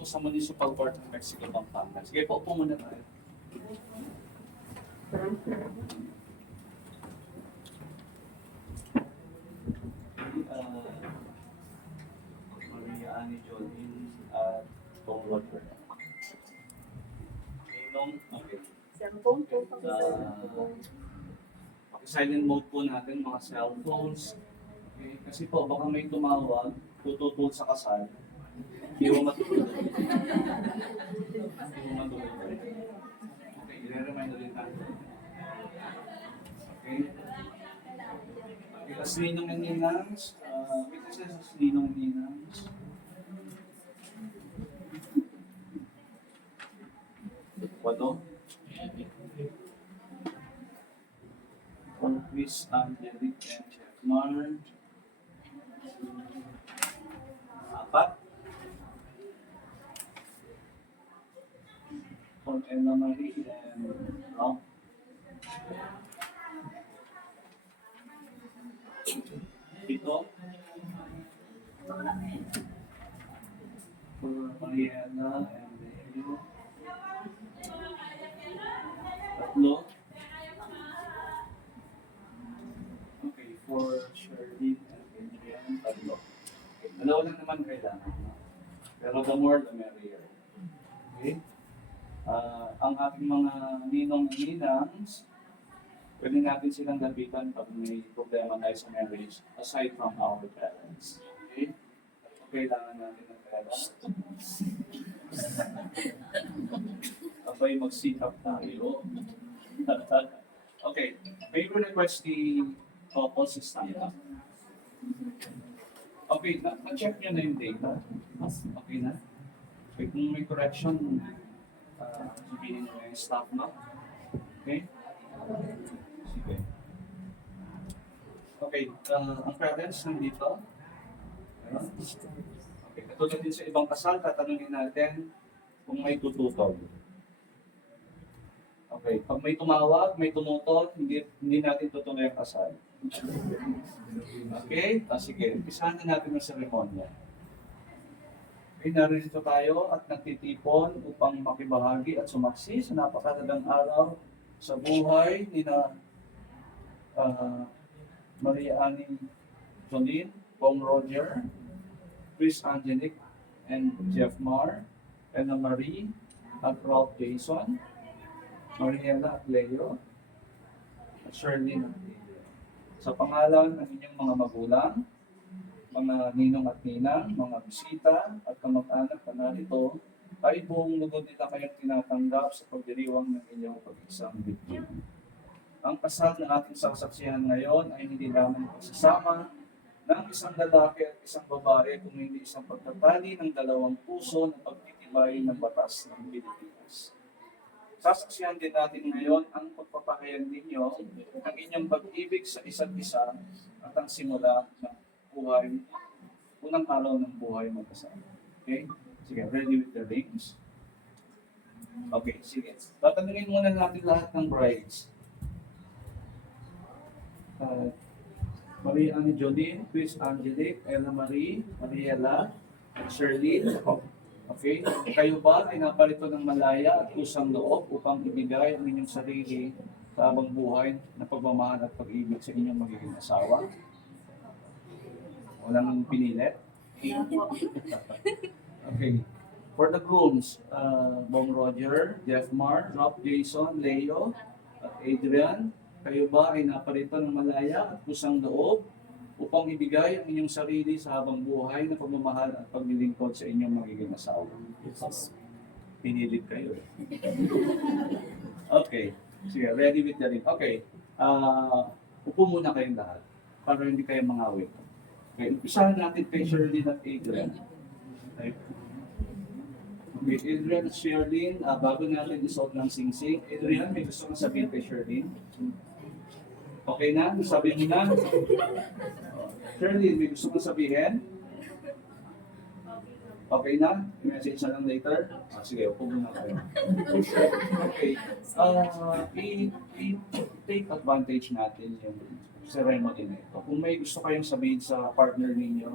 po sa Municipal Court ng Mexico, Pampanga. Sige po, upo muna tayo. Maria Annie Jolin at Tom Roger. Okay. Cellphone po. Silent mode po natin mga cellphones. Okay. Kasi po, baka may tumawag, tututol sa kasal. Hindi mo matutulog. Hindi mo matutulog. Okay, i-remind ulit natin. Okay. Okay, as Ninong and Ninangs, witnesses as Ninong and Ninangs. Walo. On Chris, Angelic, and Jeffmar. Apat. On Ella Marie and Rob. Ito. For Mariana and Leo. Tatlo. Okay, for Sherlyn and Adrian, tatlo. Okay, dalawa lang naman kailangan. Pero the more, the merrier. Okay? Ang ating mga ninong and ninangs, pwede natin silang lapitan pag may problema tayo sa marriage aside from our parents. Okay? Kailangan natin ng pera. Abay, magsikap tayo. Okay. May request ni couple si Stella. Okay, na-check nyo na yung data. Okay na? Okay, kung may correction, sabihin nyo yung staff na. Okay? Sige. Okay, ang parents nandito. Okay, katulad din sa ibang kasal, tatanungin natin kung may tututol. Okay, pag may tumawag, may tumutol, hindi natin tutuloy ang kasal. Okay? Sige, umpisahan na natin ang seremonya. Okay, narito tayo at nagtitipon upang makibahagi at sumaksi sa napakagandang araw sa buhay ni Maria Annie Jolin, Bong Roger, Chris Angelic, and Jeff Mar, Ella Marie, at Ralph Jason, Mariela at Leo, at Sherlyn at Leo. Sa pangalan ng inyong mga magulang, mga ninong at ninang, mga bisita at kamag-anak na narito, ay buong lugod nila kayong tinatanggap sa pagdiriwang ng inyong pag-isang dibdib. Ang kasal na ating sasaksihan ngayon ay hindi lamang pagsasama ng isang lalaki at isang babae, kung hindi isang pagtatali ng dalawang puso na pagtitibay ng batas ng Pilipinas. Sasaksihan din natin ngayon ang pagpapahayag ninyo ng inyong pag-ibig sa isa't isa at ang simula ng buhay, unang araw ng buhay magkasama. Okay? Sige, ready with the rings? Okay, sige. Tatanungin muna natin lahat ng brides. Maria Annie Jolin, Chris Angelic, Ella Marie, Mariela, at Sherlyn. Okay? Kayo ba ay naparito ng malaya at kusang loob upang ibigay ang inyong sarili sa habang buhay na pagmamahal at pag-ibig sa inyong magiging asawa? Walang pinilit? Okay. For the grooms, Bong Roger, Jeff Mar, Rob Jason, Leo, at Adrian, kayo ba ay naparito ng malaya at kusang loob upang ibigay ang inyong sarili sa habang buhay na pagmamahal at paglilingkod sa inyong magiging asawa? Pinilit kayo. Okay. Sige, ready with the ring. Okay. Upo muna kayong lahat para hindi kayo mangawit. Okay, umpisahan natin kay Sherlyn at Adrian. Okay. Okay, Adrian at Sherlyn, bago natin isuot ng sing-sing. Adrian, may gusto kang sabihin kay Sherlyn? Okay na? Sabihin mo na? Sherlyn, may gusto kang sabihin? Okay na? I-message na lang later? Sige, upo muna kayo. Okay. I-take advantage natin yung ceremony na ito. Kung may gusto kayong sabihin sa partner ninyo,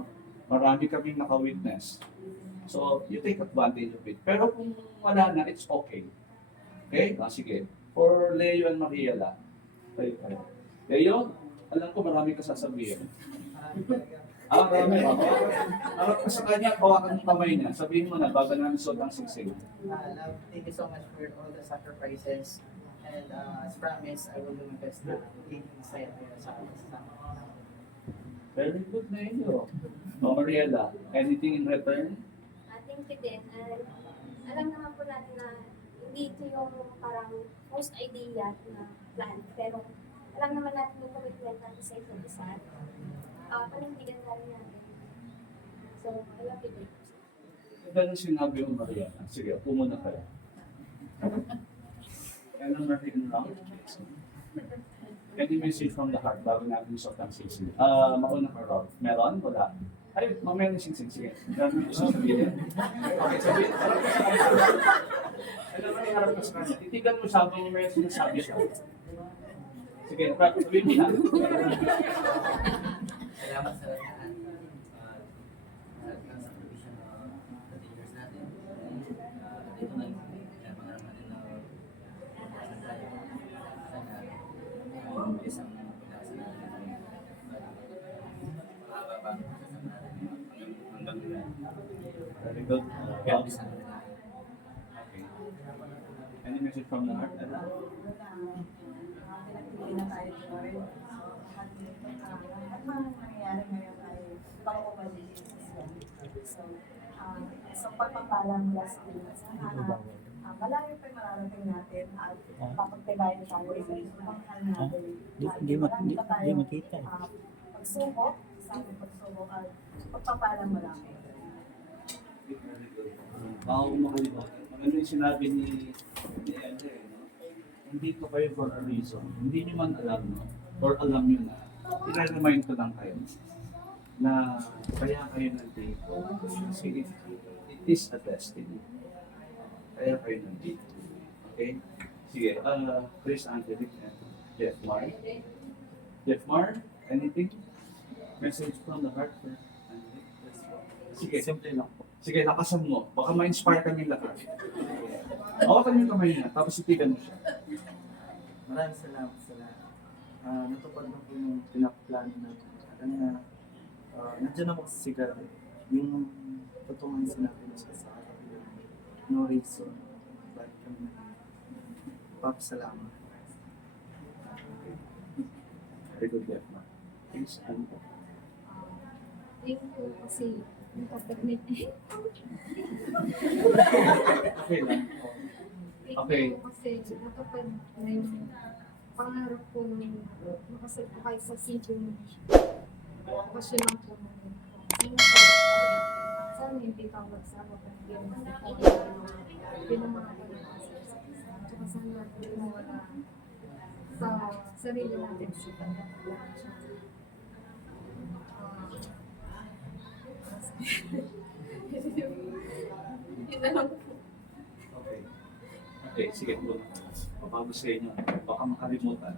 marami kaming naka-witness. So, you take advantage of it. Pero kung wala na, it's okay. Okay? Sige. For Leo and Mariela. Okay. Leo, alam ko marami ka sasabihin. Marami. Harap ka sa kanya, hawakan ng kamay niya. Sabihin mo na, bago namin suot ang singsing. Love, thank you so much for all the sacrifices. And as promised, I will do my best na maging saya sa kasama. Very good na inyo. Mariela, anything in return? Thank you din. Alam naman po natin na hindi ito yung parang most idea na plan. Pero alam naman natin yung commitment natin sa isa't isa. Panindigan na rin natin. So, I love you din. Ganun sinabi mo, Mariela. Sige, upo muna kayo. Kailan Mariela round? Any message from the heart bago natin suot ang singsing? Mauna ka, Rob. Meron? Wala? Ay, mamaya na singsing. Sige. Meron mo gusto sabihin? Okay, sabihin. Alam mo, harap ka sa kanya. Titigan mo siya kung may sinasabi siya. Sige, sabihin mo na. Salamat sa lahat. Lahat ng sakripisyo na 30 years natin. Dito na pangarap natin na pagkasan tayo. Sana isang pagkasan natin. Mahaba pa pagkasan natin hanggang ngayon. Very good. Kaya bisa natin. Okay. Any message from the heart? Pinagpili na tayo ni Lord. At mga nangyayari ngayon ay pang-umalilis yan. So pagpapala mula sa Diyos. Sana malayo pa yung mararating natin at papagtibayin tayo sa pangkal natin. Marami pa tayo pagsubok, sa aming pagsubok at pagpapala marami. Bago makalimutan. Maganda yung sinabi ni Elde, no? Hindi ko kayo for a reason. Hindi nyo man alam, no? Or alam nyo na. I-remind ko lang kayo na kaya kayo nandito. Kasi it is a destiny. Kaya kayo nandito. Okay? Sige, Chris Angelic and Jeff Mar. Jeff Mar, anything? Message from the heart for Angelic? Sige, simple lang po. Sige, lakasan mo. Baka ma-inspire kami lahat. Hawakan yung kamay niya, tapos itigan mo siya. Maraming salamat sa lahat. Natupad na po yung pinaplano natin. Alam na, nandiyan ako sa sigaw. Yung totoong sinabi na siya sa akin. No reason. Bakit kami na papasalamat. Very good, Jeff Mar. Thanks, ano po? Thank you kasi nakapag-meet. Okay lang. Okay. Thank you kasi nakapag na yung pangarap ko nung makasal ko kahit sa city. Kasi lang po. Sana hindi ka magsama kung hindi mo pinamahal ko na kasi. Tsaka sana wala sa sarili natin sa yun na lang po. Okay. Okay, sige po. Papago sa inyo. Baka makalimutan.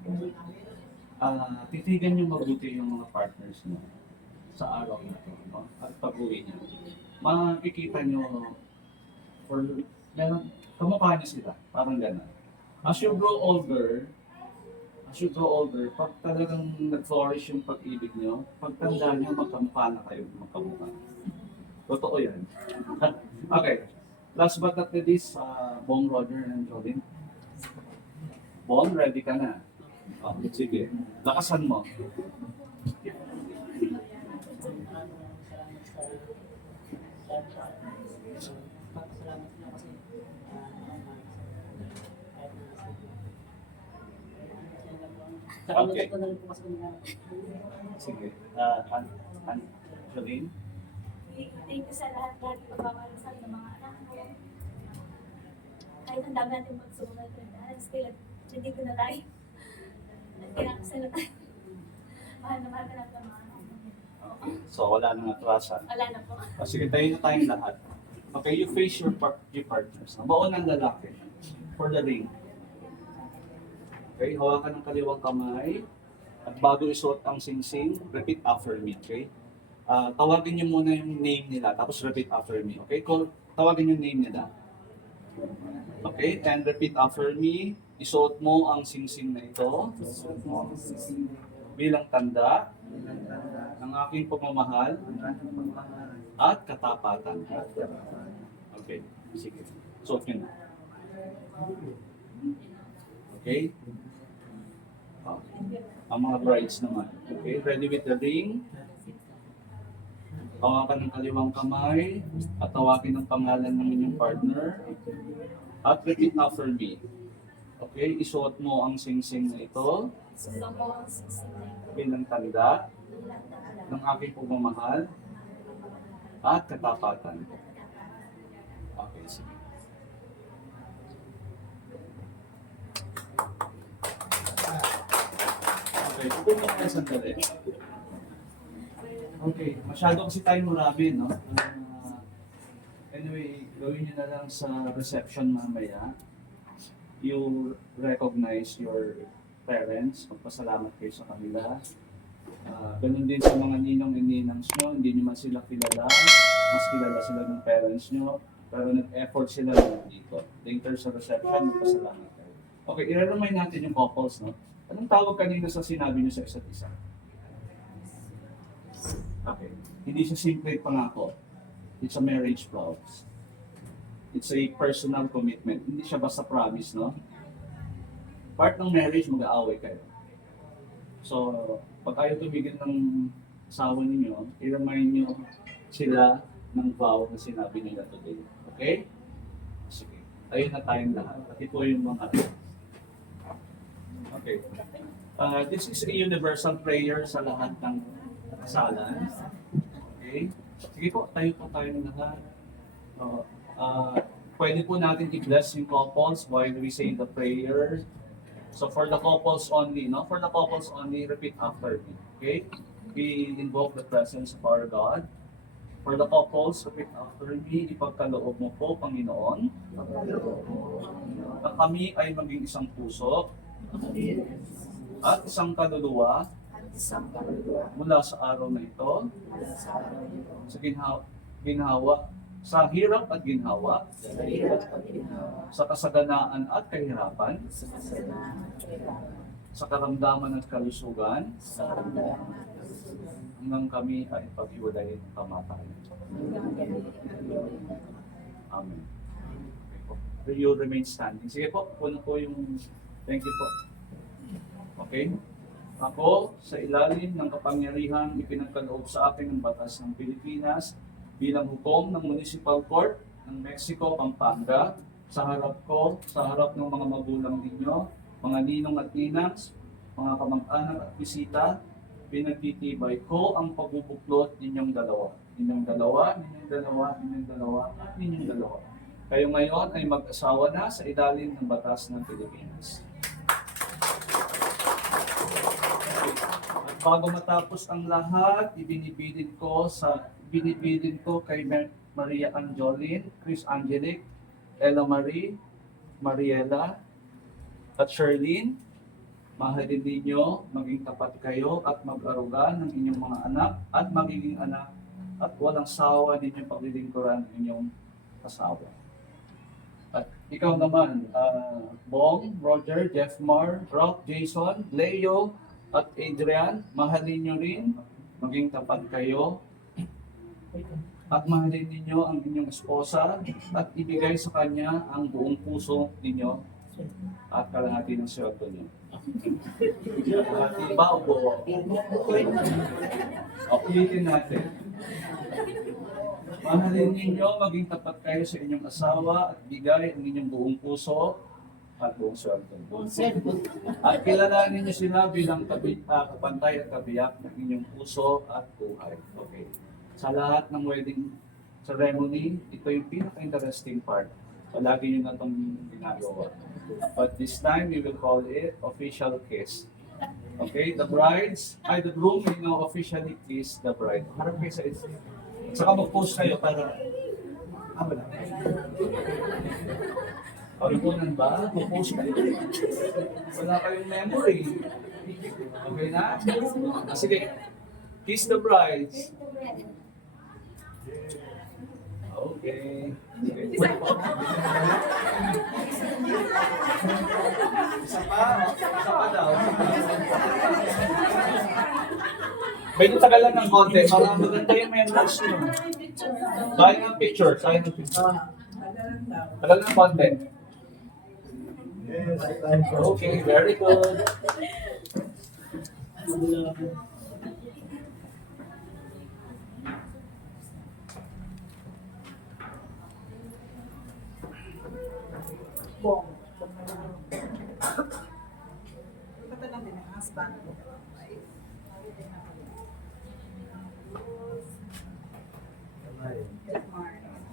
Titigan niyo mabuti yung mga partners niyo sa araw na ito. No? At pag-uwi niyo. Makikita niyo or meron, kamukha niyo sila. Parang gano'n. As you grow older, pag talagang nag-flourish yung pag-ibig niyo, pagtanda niyo, magkamukha na kayo. Magkamukha. Totoo yan. Okay. Last but not least, Bong, Roger, and Jolene. Bong, ready ka na? Sige. Lakasan mo. Okay. Sige. Jolene? Thank you sa lahat pagmamalasal ng mga anak ko. Kahit ang dami natin magsumunod, still, hindi ko na tayo. Nagkinakasala tayo. Mahal na mahal ka lang ng mga anak ko. Okay. So, wala nang atrasan. Wala na po. Sige, tayo na tayong lahat. Okay, you face your partners. Maunang lalaki for the ring. Okay, hawakan ng kaliwang kamay. At bago isuot ang singsing, repeat after me, okay? Tawagin niyo muna yung name nila, tapos repeat after me. Okay? Tawagin yung name nila. Okay? And repeat after me. Isuot mo ang singsing na ito bilang tanda ng aking pagmamahal at katapatan. Okay? Sige. Suot nyo na. Okay? Ang mga brides naman. Okay? Ready with the ring? Tawakan ng kaliwang kamay at tawakin ang pangalan ng inyong partner at repeat after me. Okay, isuot mo ang singsing na ito Gusto mo ang singsing na ito bilang tanda bilang tanda ng aking pagmamahal at katapatan. Okay, sige. Okay, upo mo kayo sandali. Okay, masyado kasi tayo marami, no? Anyway, gawin nyo na lang sa reception mamaya. You recognize your parents, magpasalamat kayo sa kanila. Ganun din sa mga ninong and ninangs nyo, hindi nyo man sila kilala, mas kilala sila ng parents nyo, pero nag-effort sila na dito. Later sa reception, magpasalamat kayo. Okay, i-remind natin yung couples, no? Anong tawag kanina sa sinabi nyo sa isa't isa? Okay. Hindi siya simple pangako. It's a marriage vows. It's a personal commitment. Hindi siya basta promise, no? Part ng marriage, mag-aaway kayo. So, pag ayaw tumigil ng asawa ninyo, i-remind nyo sila ng vow na sinabi nila today. Okay? Sige. Ayun na tayong lahat. Ito yung mga okay. This is a universal prayer sa lahat ng kasalan. Okay? Sige po, tayo po tayong lahat. Pwede po natin i-bless yung couples while we say the prayer. So for the couples only, no? For the couples only, repeat after me. Okay? We invoke the presence of our God. For the couples, repeat after me. Ipagkaloob mo po, Panginoon, na kami ay maging isang puso at isang kaluluwa mula sa araw na ito, sa ginhawa, sa hirap at ginhawa, sa kasaganaan at kahirapan, sa karamdaman at kalusugan, hanggang kami ay paghiwalay ng kamatayan. Amen. Okay po. You remain standing. Sige po, puno po yung thank you po. Okay? Ako, sa ilalim ng kapangyarihan ipinagkaloob sa akin ng batas ng Pilipinas bilang hukom ng Municipal Court ng Mexico, Pampanga, sa harap ko, sa harap ng mga magulang ninyo, mga ninong at ninangs, mga kamag-anak at bisita, pinagtitibay ko ang pagbubuklod ninyong dalawa. Ninyong dalawa, ninyong dalawa, ninyong dalawa, at ninyong dalawa. Kayo ngayon ay mag-asawa na sa ilalim ng batas ng Pilipinas. At bago matapos ang lahat, ibinibilin ko kay Maria Anjolin, Chris Angelic, Ella Marie, Mariela, at Sherlyn. Mahalin ninyo, maging tapat kayo at mag-aruga ng inyong mga anak at magiging anak at walang sawa ninyong paglilingkuran ng inyong asawa. At ikaw naman, Bong, Roger, Jeffmar, Rock, Jason, Leo, at Adrian, mahalin nyo rin, maging tapat kayo, at mahalin ninyo ang inyong esposa, at ibigay sa kanya ang buong puso ninyo, at kalahati ng sweldo niyo. Kalahati ba o buo? Ulitin natin. Mahalin ninyo, maging tapat kayo sa inyong asawa, at bigay ang inyong buong puso, at buong sweldo. At kilalanin niyo sila bilang kapantay at kabiyak ng inyong puso at buhay. Okay. Sa lahat ng wedding ceremony, ito yung pinaka-interesting part. Palagi nyo na itong ginagawa. But this time, we will call it official kiss. Okay? The groom will now officially kiss the bride. Harap kayo sa ito. Saka mag-post kayo para... wala. Pagkunan ba? Mag-post kayo. Wala kayong memory. Okay na? Sige. Kiss the bride. Kiss the bride. Okay. Isa pa daw. Medyo tagalan ng konti para maganda yung message nyo. Sayang ng picture. Tagal ng konti. Okay, very good. Bong. Patanong din ang husband.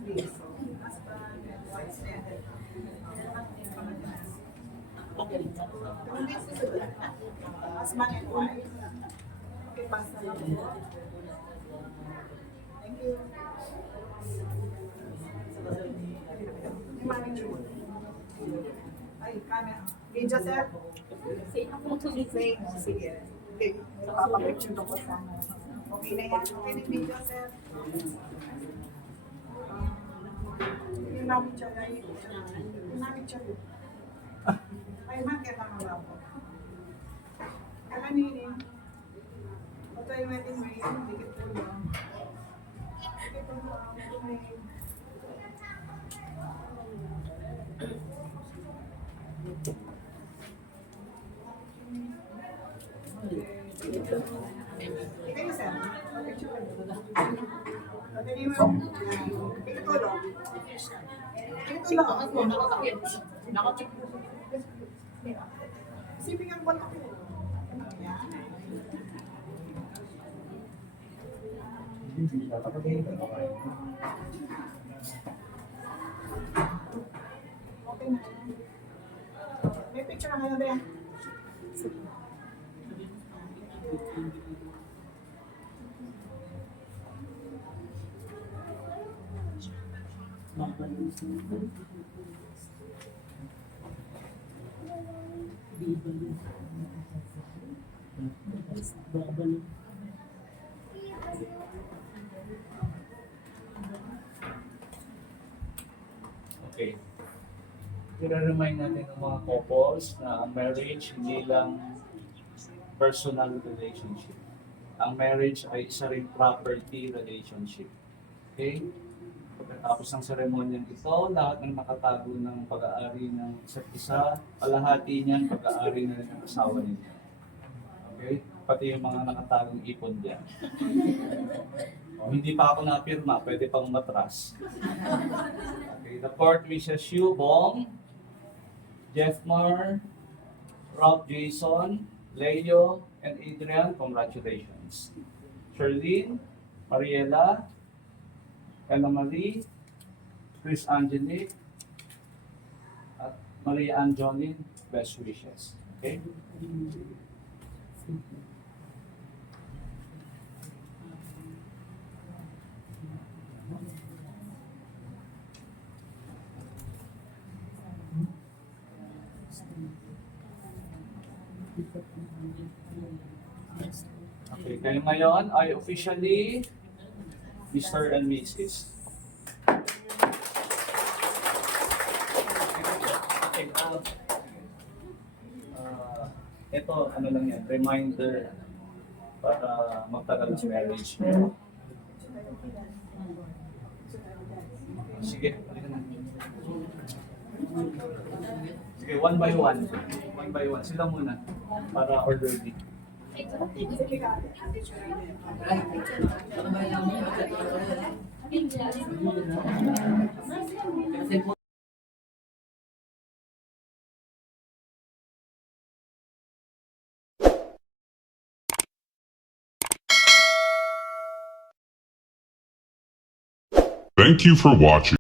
Please. Husband and wife and husband and wife. Okay, basta lang. Thank you. Yung manager. Ay, camera. Video, sir? Sige. Okay, papapicture ko sa ano. Okay na yan. Okay na video, sir? Yung na-picture na yun. Yung na-picture yun. Ay, makita ka lang po. Kakaninin. Ito yung wedding ring. Dikit po yun. Dikit po yun. Wedding ring. Ikaw sir, picture ka dito. Pagkali mo, ito lang. Ito lang. Nakatakip. Sipin ang bato ko. Ayan. Okay na. May picture na kayo din. Okay. I-remind natin ng mga couples na ang marriage hindi lang personal relationship. Ang marriage ay isa ring property relationship. Okay? Pagkatapos ng seremonyang ito, lahat ng nakatago ng pag-aari ng isa't isa, palahati niyan pag-aari na rin ng asawa ninyo. Okay? Pati yung mga nakatagong ipon diyan. O, hindi pa ako napirma, pwede pang matras. Okay, the court wishes you, Bong, Jeffmar, Rob Jason, Leo, and Adrian, congratulations. Charlene, Mariela, Ella Marie, Chris Angelique, at Maria Angeline, best wishes. Okay? Okay, kayo ngayon ay officially Mr. and Mrs. Okay, ito, ano lang yan, reminder para magtagal ang marriage. Sige, sige, one by one. One by one. Sila muna para orderly. Thank you for watching.